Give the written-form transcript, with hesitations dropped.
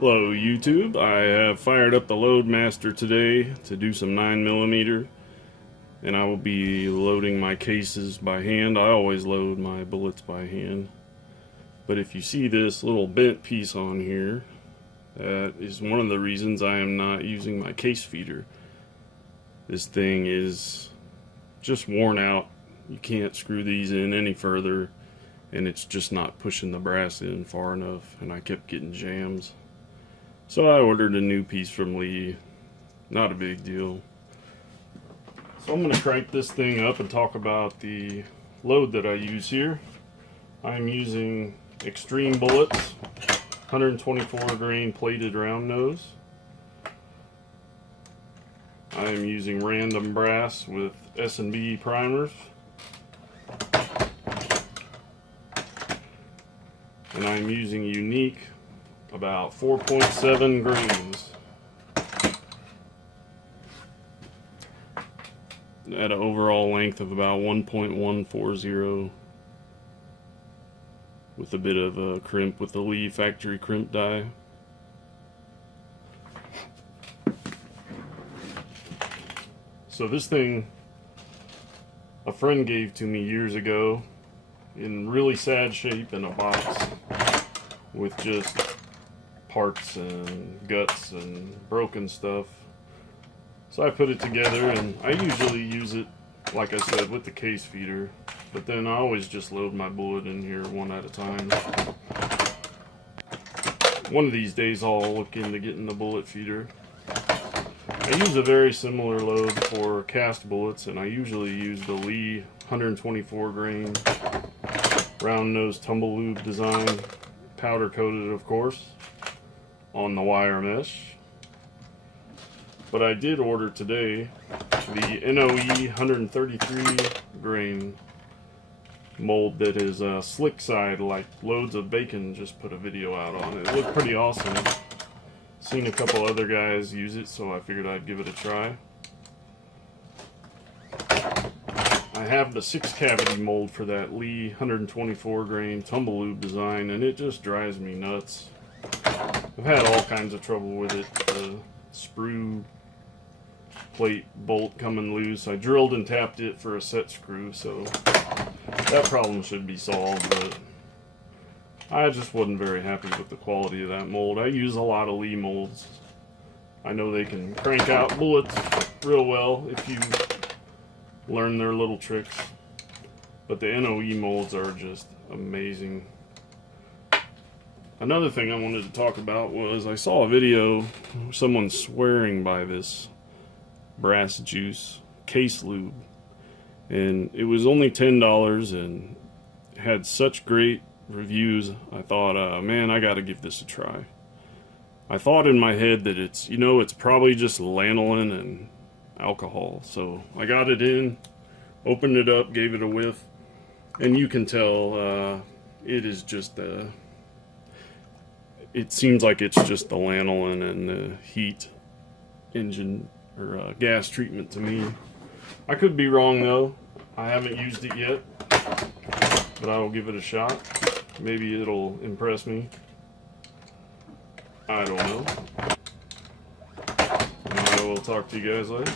Hello YouTube, I have fired up the Loadmaster today to do some 9mm, and I will be loading my cases by hand. I always load my bullets by hand, but if you see this little bent piece on here, that is one of the reasons I am not using my case feeder. This thing is just worn out. You can't screw these in any further, and it's just not pushing the brass in far enough, and I kept getting jams. So I ordered a new piece from Lee. Not a big deal. So I'm going to crank this thing up and talk about the load that I use here. I'm using Extreme Bullets 124 grain plated round nose. I am using random brass with S&B primers. And I'm using unique about 4.7 grains at an overall length of about 1.140 with a bit of a crimp with the Lee factory crimp die. So this thing a friend gave to me years ago in really sad shape in a box with just parts and guts and broken stuff. So I put it together, and I usually use it, like I said, with the case feeder, but then I always just load my bullet in here one at a time. One of these days I'll look into getting the bullet feeder. I use a very similar load for cast bullets, and I usually use the Lee 124 grain round nose tumble lube design, powder coated of course, on the wire mesh. But I did order today the NOE 133 grain mold that is slick side, like Loads of Bacon just put a video out on it. It looked pretty awesome. Seen a couple other guys use it, so I figured I'd give it a try. I have the 6 cavity mold for that Lee 124 grain tumble lube design, and it just drives me nuts. I've had all kinds of trouble with it. The sprue plate bolt coming loose. I drilled and tapped it for a set screw, so that problem should be solved, but I just wasn't very happy with the quality of that mold. I use a lot of Lee molds. I know they can crank out bullets real well if you learn their little tricks, but the NOE molds are just amazing. Another thing I wanted to talk about was I saw a video of someone swearing by this brass juice case lube, and it was only $10 and had such great reviews. I thought, man, I gotta give this a try. I thought in my head that it's, it's probably just lanolin and alcohol. So I got it in, opened it up, gave it a whiff, and you can tell it is just it seems like it's just the lanolin and the heat engine or gas treatment to me. I could be wrong though. I haven't used it yet, but I will give it a shot. Maybe it'll impress me. I don't know. And I will talk to you guys later.